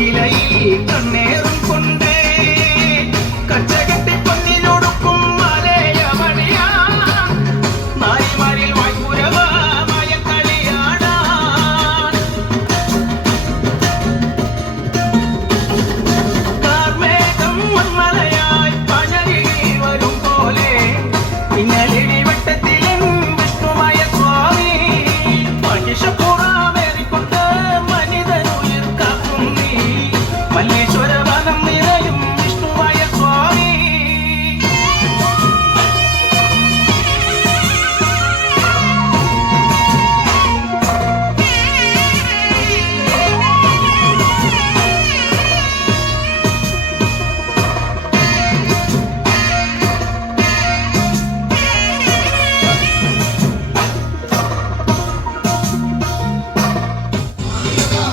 சிலையில் கண்ணேற മല്ലേശ്വരം